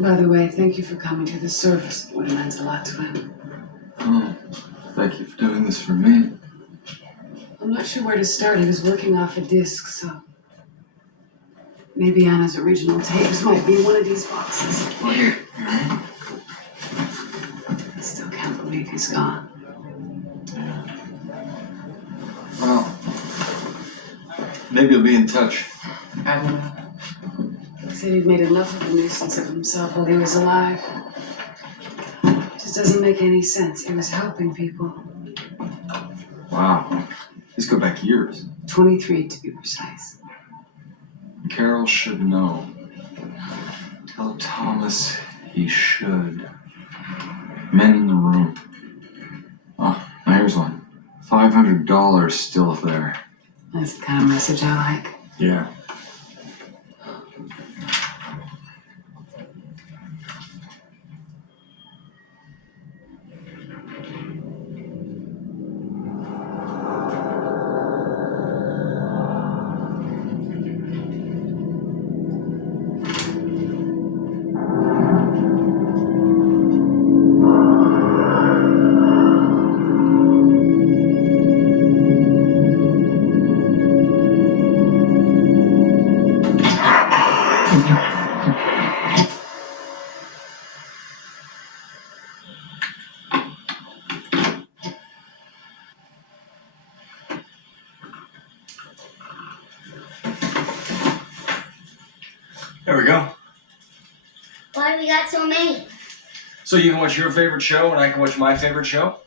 By the way, thank you for coming to the service. It would have meant a lot to him. Oh, thank you for doing this for me. I'm not sure where to start. He was working off a disc, so maybe Anna's original tapes might be in one of these boxes. Here. I still can't believe he's gone. Yeah. Well, maybe he'll be in touch. I don't know. He said he'd made enough of a nuisance of himself while he was alive. Just doesn't make any sense. He was helping people. Wow. These go back years. 23 to be precise. Carol should know. Tell Thomas he should. Men in the room. Oh, here's one. $500 still there. That's the kind of message I like. Yeah. There we go. Why we got so many? So you can watch your favorite show and I can watch my favorite show?